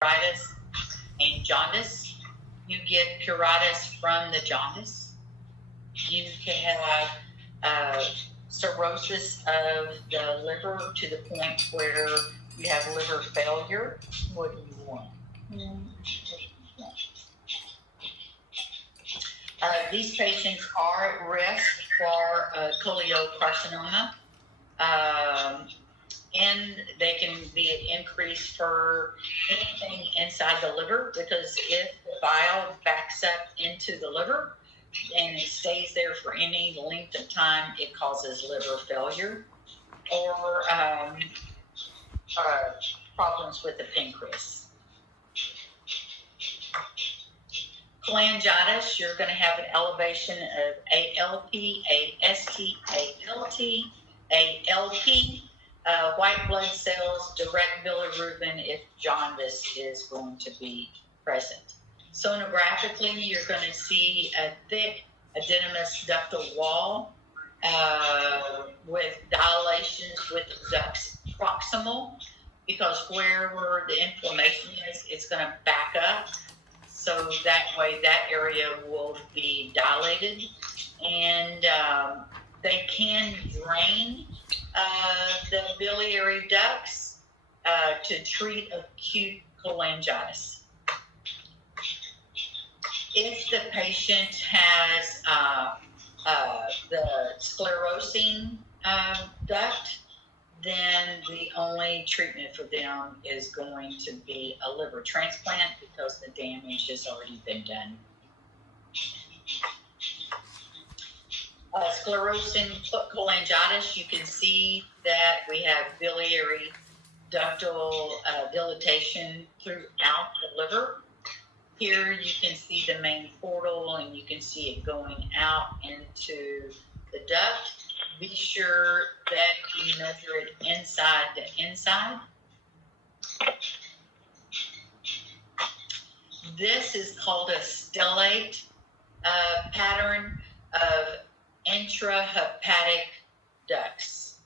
pruritus and jaundice. You get pruritus from the jaundice. You can have cirrhosis of the liver to the point where you have liver failure. What do you want? These patients are at risk for cholangiocarcinoma, and they can be increased for anything inside the liver, because if the bile backs up into the liver and it stays there for any length of time, it causes liver failure or problems with the pancreas. Cholangitis, you're going to have an elevation of ALP, AST, ALT, ALP, white blood cells, direct bilirubin if jaundice is going to be present. Sonographically, you're going to see a thick adenomous ductal wall with dilations with the ducts proximal, because wherever the inflammation is, it's going to back up. So that way, that area will be dilated, and they can drain the biliary ducts to treat acute cholangitis. If the patient has the sclerosing duct, then the only treatment for them is going to be a liver transplant, because the damage has already been done. Sclerosing cholangitis, you can see that we have biliary ductal dilatation throughout the liver. Here you can see the main portal, and you can see it going out into the duct. Be sure that you measure it inside to inside. This is called a stellate pattern of intrahepatic ducts.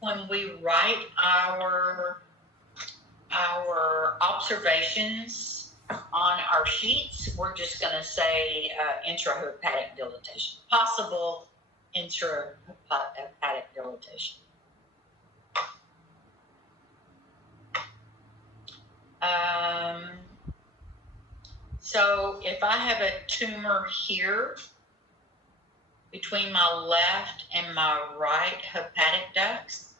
When we write our observations on our sheets, we're just going to say intrahepatic dilatation, possible intrahepatic dilatation. So if I have a tumor here between my left and my right hepatic ducts,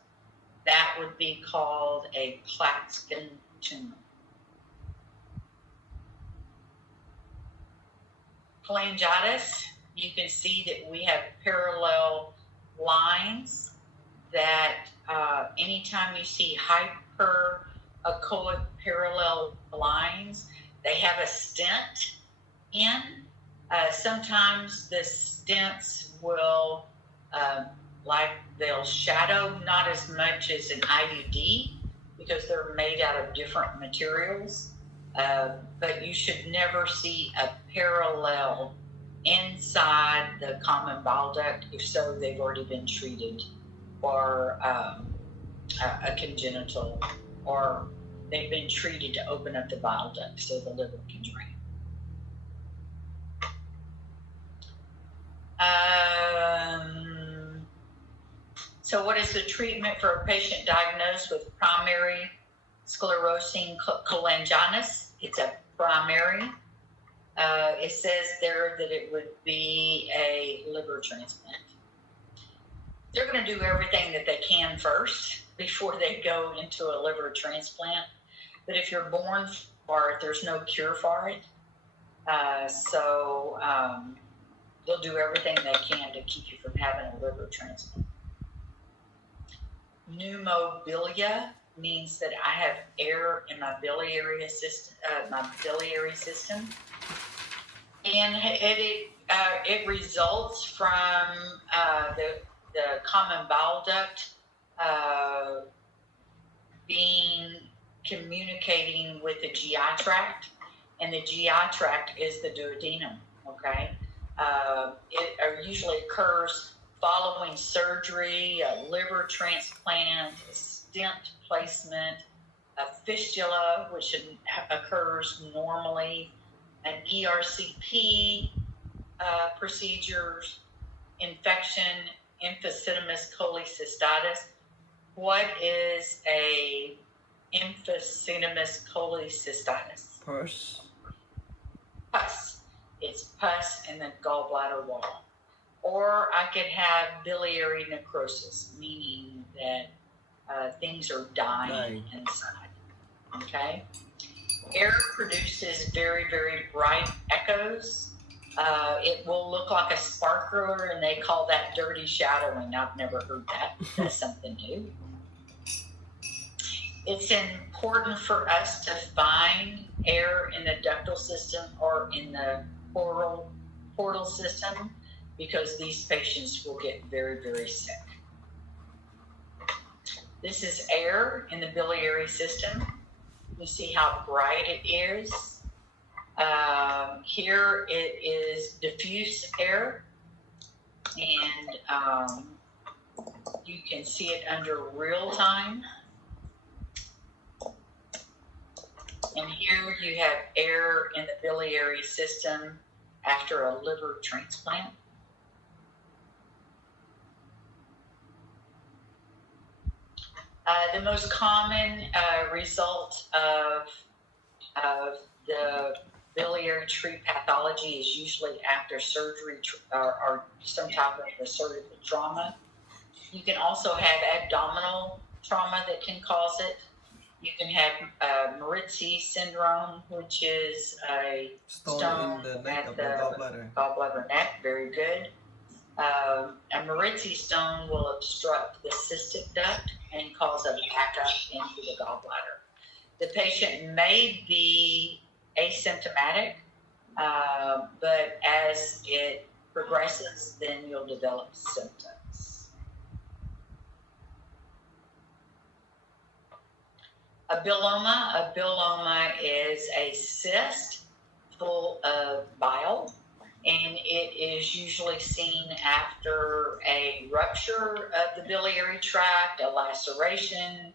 that would be called a Klatskin tumor. Cholangitis, you can see that we have parallel lines, that anytime you see hyperachoic parallel lines, they have a stent in. Sometimes the stents will, they'll shadow, not as much as an IUD, because they're made out of different materials. But you should never see a parallel inside the common bile duct. If so, they've already been treated for a congenital, or they've been treated to open up the bile duct so the liver can drain. So what is the treatment for a patient diagnosed with primary sclerosing cholangitis? It's a primary. It says there that it would be a liver transplant. They're going to do everything that they can first before they go into a liver transplant. But if you're born for it, there's no cure for it. So they'll do everything they can to keep you from having a liver transplant. Mobilia means that I have air in my biliary system, and it results from the common bile duct communicating with the GI tract, and the GI tract is the duodenum. Okay, it usually occurs following surgery, a liver transplant, a stent placement, a fistula, which occurs normally, an ERCP procedures, infection, emphysematous cholecystitis. What is a emphysematous cholecystitis? Pus. Pus. It's pus in the gallbladder wall. Or I could have biliary necrosis, meaning that things are dying inside. Okay? Air produces very, very bright echoes. It will look like a sparkler, and they call that dirty shadowing. I've never heard that. That's something new. It's important for us to find air in the ductal system or in the portal system, because these patients will get very, very sick. This is air in the biliary system. You see how bright it is. Here it is diffuse air, and you can see it under real time. And here you have air in the biliary system after a liver transplant. The most common result of the biliary tree pathology is usually after surgery or some type of a surgical trauma. You can also have abdominal trauma that can cause it. You can have Moritzi syndrome, which is a stone in the neck at of the gallbladder neck. Very good. A Moritzi stone will obstruct the cystic duct and cause a backup into the gallbladder. The patient may be asymptomatic, but as it progresses, then you'll develop symptoms. A biloma is a cyst full of bile, and it is usually seen after a rupture of the biliary tract, a laceration,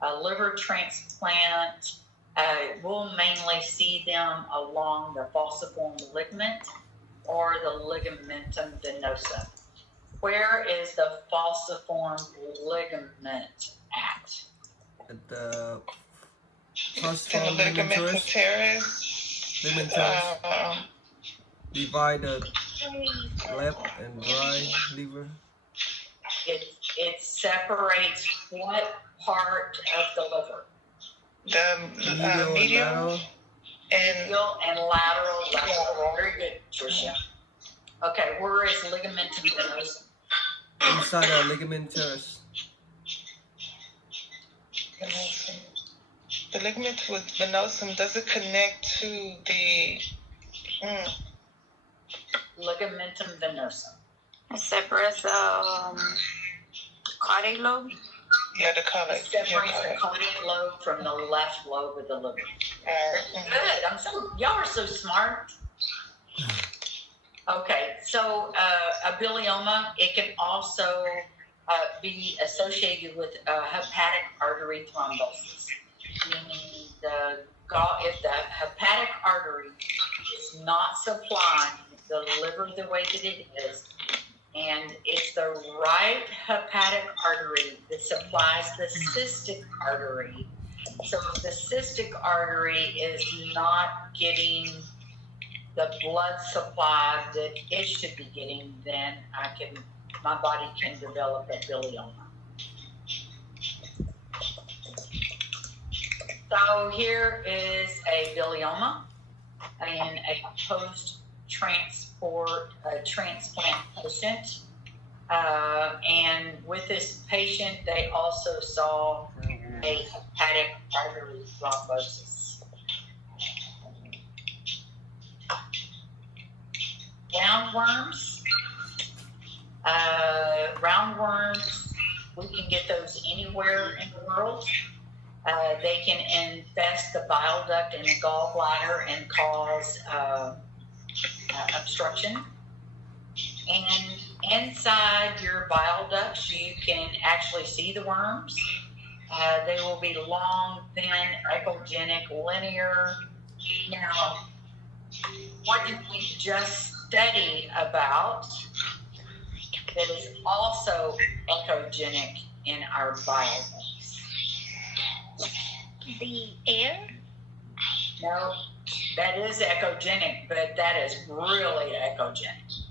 a liver transplant. We'll mainly see them along the falciform ligament or the ligamentum venosum. Where is the falciform ligament at? At the first in the ligament teres. Divide the left and right liver. It separates what part of the liver? The medial and lateral. Very good, Tricia. Okay, where is ligamentum venosum? Inside the ligament teres. The ligament with venosum, does it connect to the ligamentum venosum? It separates the caudate lobe. Yeah, the caudate. It separates the caudate lobe from the left lobe of the liver. Good. Y'all are so smart. Okay, so a bilioma, it can also be associated with hepatic artery thrombosis, meaning if the hepatic artery is not supplying the liver the way that it is, and it's the right hepatic artery that supplies the cystic artery. So if the cystic artery is not getting the blood supply that it should be getting, then my body can develop a bilioma. So here is a bilioma in a transplant patient. And with this patient, they also saw a hepatic artery thrombosis. Roundworms. Roundworms, we can get those anywhere in the world. They can infest the bile duct and the gallbladder and cause obstruction. And inside your bile ducts, you can actually see the worms. They will be long, thin, echogenic, linear. Now, what did we just study about that is also echogenic in our bile ducts? The air? No, that is echogenic, but that is really echogenic.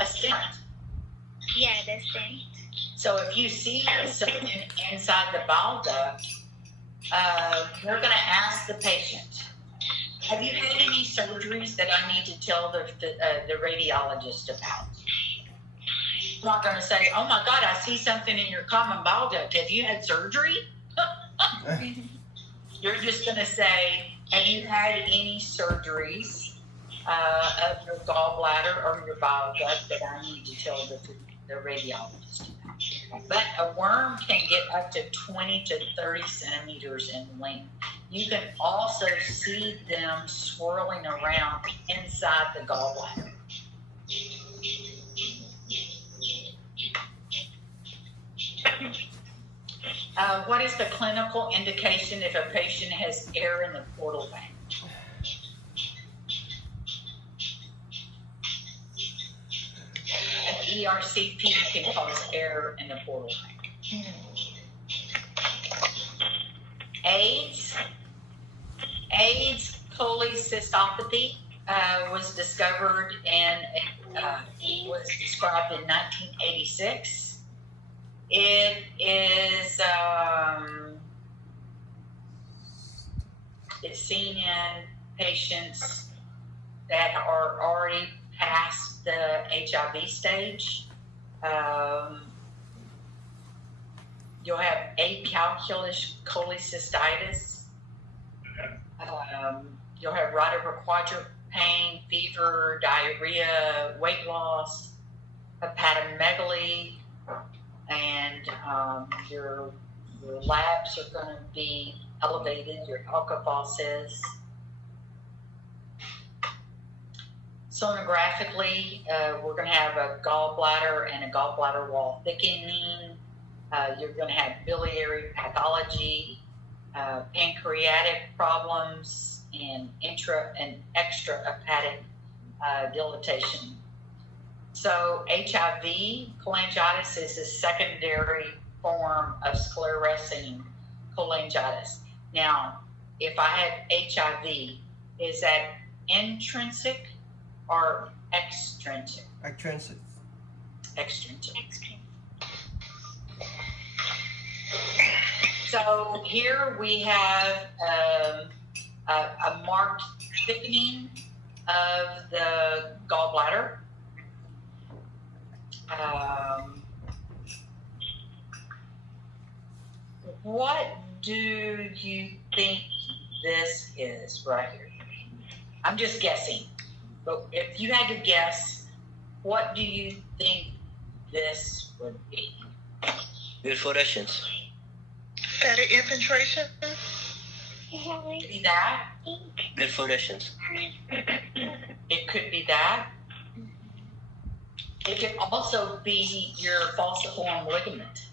A stent. Yeah, the stent. So if you see something inside the bile duct, you're going to ask the patient, have you had any surgeries that I need to tell the radiologist about? I'm not going to say, oh my God, I see something in your common bile duct. Have you had surgery? You're just going to say, have you had any surgeries of your gallbladder or your bile duct that I need to tell the radiologist about? But a worm can get up to 20 to 30 centimeters in length. You can also see them swirling around inside the gallbladder. What is the clinical indication if a patient has air in the portal vein? An ERCP can cause air in the portal vein. AIDS cholecystopathy was discovered and was described in 1986. It is it's seen in patients that are already past the HIV stage. You'll have acalculous cholecystitis. You'll have right upper quadrant pain, fever, diarrhea, weight loss, hepatomegaly, and your labs are going to be elevated, your alcohol says. Sonographically, we're going to have a gallbladder and a gallbladder wall thickening. You're going to have biliary pathology, pancreatic problems, and intra and extrahepatic dilatation. So HIV, cholangitis, is a secondary form of sclerosing cholangitis. Now, if I had HIV, is that intrinsic or extrinsic? Extrinsic. Extrinsic. So here we have a marked thickening of the gallbladder. What do you think this is right here? I'm just guessing, but if you had to guess, what do you think this would be? Perforations. Fatty infiltration? Could be that. Perforations. It could be that. It could also be your falciform ligament.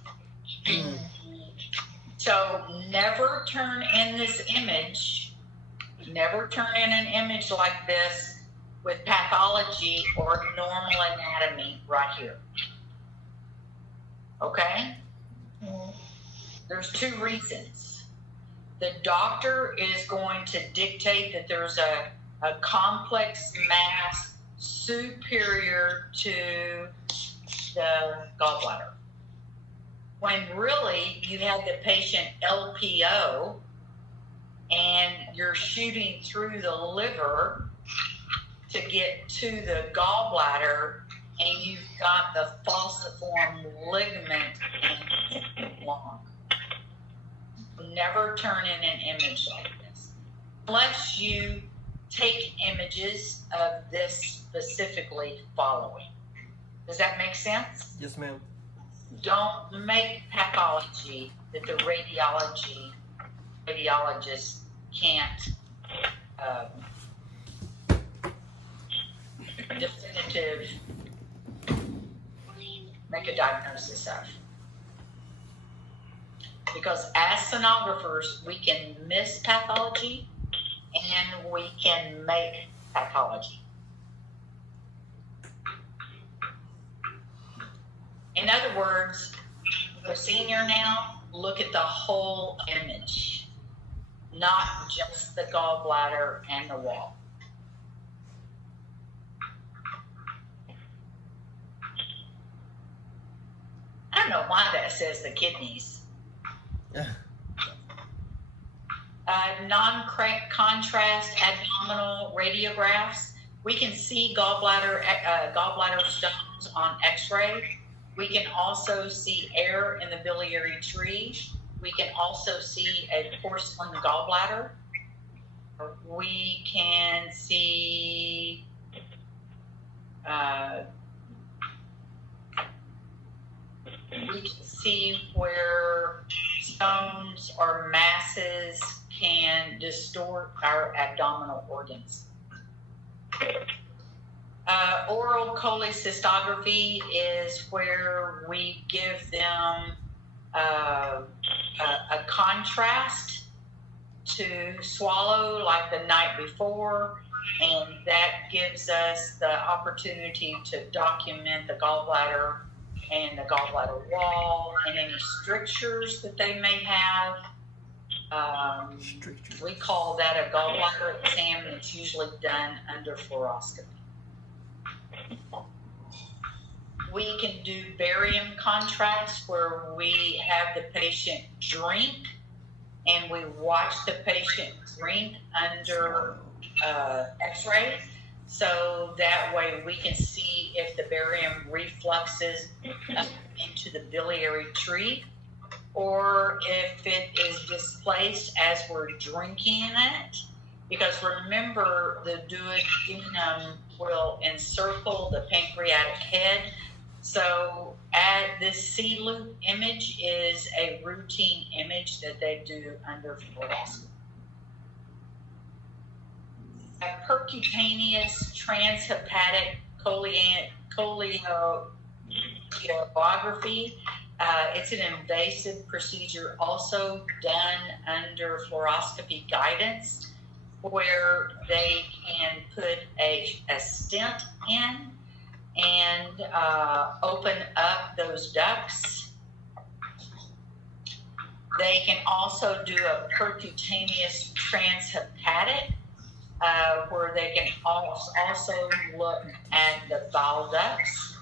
So never turn in this image, never turn in an image like this with pathology or normal anatomy right here. Okay? There's two reasons. The doctor is going to dictate that there's a complex mass superior to the gallbladder, when really you had the patient LPO and you're shooting through the liver to get to the gallbladder, and you've got the falciform ligament in lung. Never turn in an image like this unless you take images of this specifically following. Does that make sense? Yes, ma'am. Don't make pathology that the radiologist can't definitive make a diagnosis of. because as sonographers, we can miss pathology and we can make pathology. In other words, the senior now, look at the whole image, not just the gallbladder and the wall. I don't know why that says the kidneys. Non-contrast abdominal radiographs. We can see gallbladder stones on X-ray. We can also see air in the biliary tree. We can also see a porcelain gallbladder. We can see where stones or masses can distort our abdominal organs. Oral cholecystography is where we give them a contrast to swallow like the night before, and that gives us the opportunity to document the gallbladder and the gallbladder wall and any strictures that they may have. We call that a gallbladder exam, and it's usually done under fluoroscopy. We can do barium contrast, where we have the patient drink and we watch the patient drink under X-ray. So that way we can see if the barium refluxes up into the biliary tree, or if it is displaced as we're drinking it. Because remember, the duodenum will encircle the pancreatic head. So this C-loop image is a routine image that they do under fluoroscopy. A percutaneous transhepatic choleography. It's an invasive procedure also done under fluoroscopy guidance, where they can put a stent in and open up those ducts. They can also do a percutaneous transhepatic, where they can also look at the bile ducts.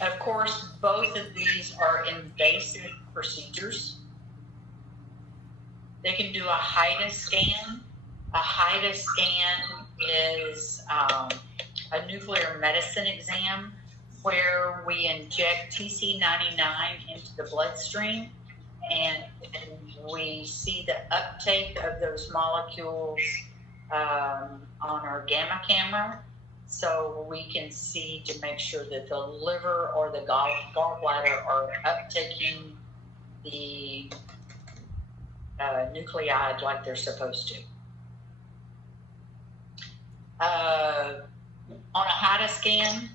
Of course, both of these are invasive procedures. They can do a Hiatus scan. A Hiatus scan is a nuclear medicine exam where we inject TC99 into the bloodstream, and we see the uptake of those molecules on our gamma camera, so we can see to make sure that the liver or the gallbladder are uptaking the nuclei like they're supposed to. On a Hiatus scan,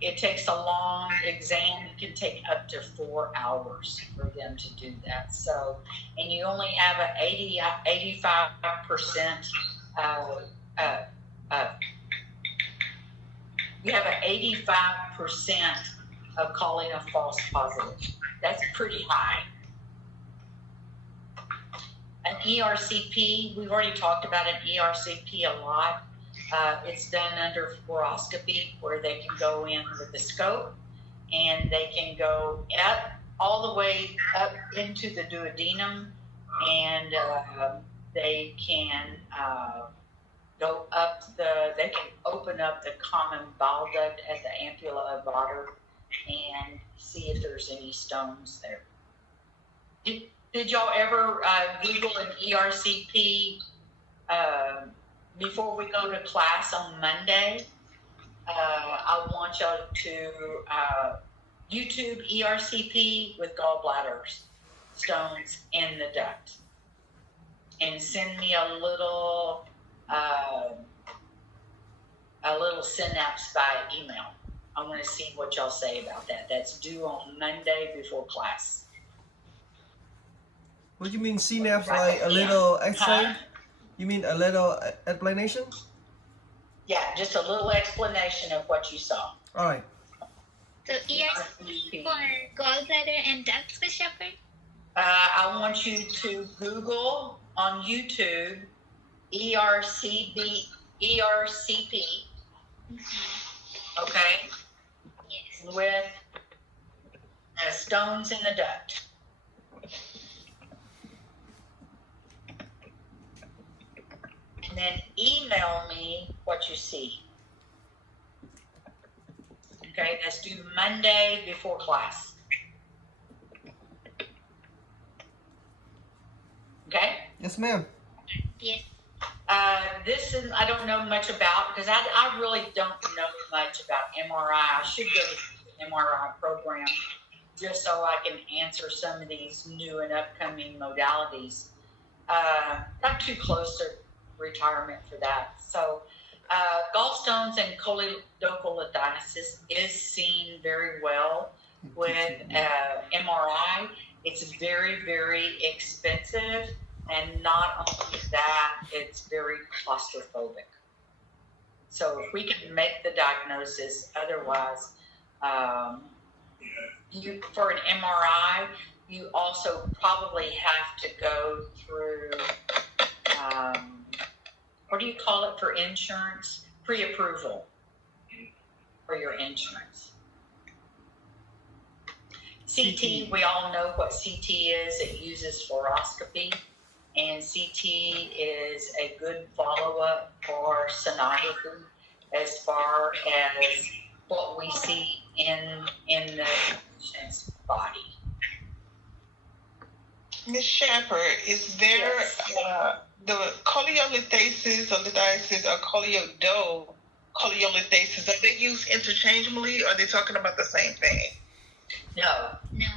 it takes a long exam. It can take up to 4 hours for them to do that. So, and you only have an 85%, you have an 85% of calling a false positive. That's pretty high. An ERCP, we've already talked about an ERCP a lot. It's done under fluoroscopy, where they can go in with the scope and they can go all the way up into the duodenum, and they can go up they can open up the common bile duct at the ampulla of Vater and see if there's any stones there. Did y'all ever Google an ERCP before we go to class on Monday? I want y'all to YouTube ERCP with gallbladder stones in the duct, and send me a little synapse by email. I want to see what y'all say about that. That's due on Monday before class. What do you mean synapse? Like a little X-ray? Huh? You mean a little explanation? Yeah, just a little explanation of what you saw. All right. So ERCP for gallbladder and ducts, Miss Shepherd? I want you to Google on YouTube ERCP, okay, Yes. with stones in the duct. And then email me what you see. Okay, that's due Monday before class. Okay? Yes, ma'am. Yes. This is, I don't know much about, because I really don't know much about MRI. I should go to the MRI program just so I can answer some of these new and upcoming modalities. Not too close to retirement for that. So gallstones and cholangitis is seen very well with MRI. It's very, very expensive, and not only that, it's very claustrophobic. So if we can make the diagnosis, otherwise, for an MRI, you also probably have to go through, what do you call it for insurance? Pre-approval for your insurance. CT, we all know what CT is. It uses fluoroscopy, and CT is a good follow-up for sonography as far as what we see in the patient's body. Miss Shepherd, is there the cholelithasis or lithiasis or cholelithasis, are they used interchangeably, or are they talking about the same thing? No. No.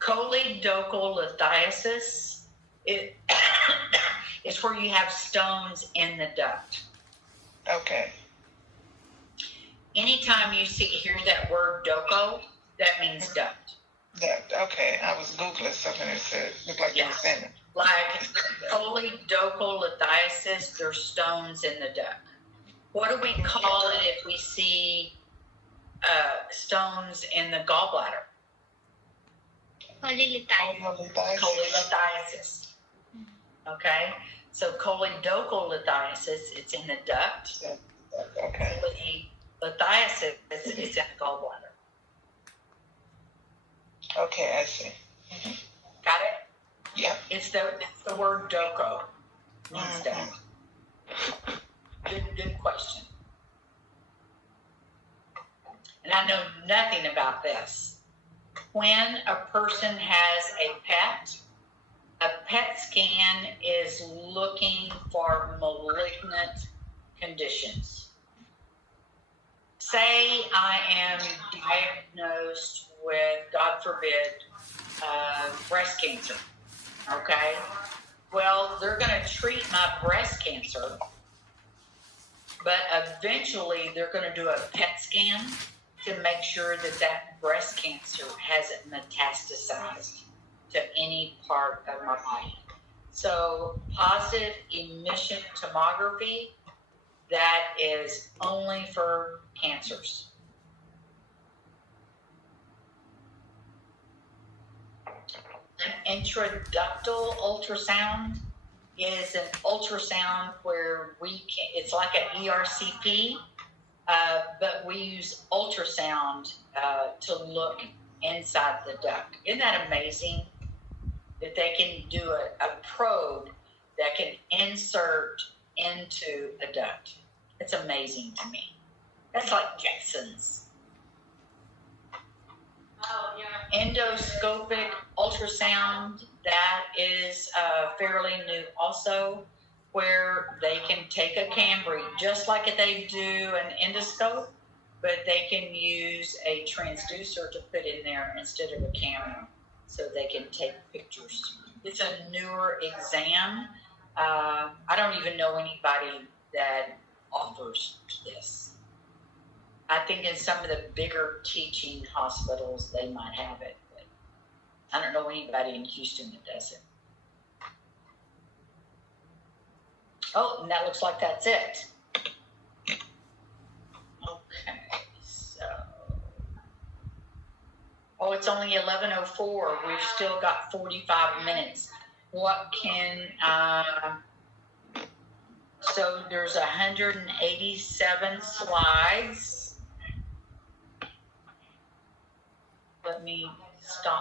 Cholangitis lithiasis is where you have stones in the duct. Okay. Anytime you hear that word doco, that means duct. Okay. I was Googling something that said, looked like you were saying it. Like cholangitis lithiasis, there's stones in the duct. What do we call it if we see stones in the gallbladder? Cholelithiasis. Cholelithiasis. Okay, so cholelithiasis, it's in the duct. Okay. Lithiasis, it's in the gallbladder. Okay, I see. Got it? Yeah. It's the word doco means duct. Good question. And I know nothing about this. When a person has a PET scan is looking for malignant conditions. Say I am diagnosed with, God forbid, breast cancer, okay? Well, they're going to treat my breast cancer, but eventually they're going to do a PET scan to make sure that breast cancer hasn't metastasized to any part of my body. So positive emission tomography, that is only for cancers. An intraductal ultrasound is an ultrasound where it's like an ERCP, but we use ultrasound to look inside the duct. Isn't that amazing? That they can do a probe that can insert into a duct. It's amazing to me. That's like Jetsons. Endoscopic ultrasound, that is fairly new also, where they can take a camera just like they do an endoscope, but they can use a transducer to put in there instead of a camera so they can take pictures. It's a newer exam. I don't even know anybody that offers this. I think in some of the bigger teaching hospitals, they might have it. I don't know anybody in Houston that does it. Oh, and that looks like that's it. Okay, so. Oh, it's only 11:04. We've still got 45 minutes. What can, so there's 187 slides. Let me stop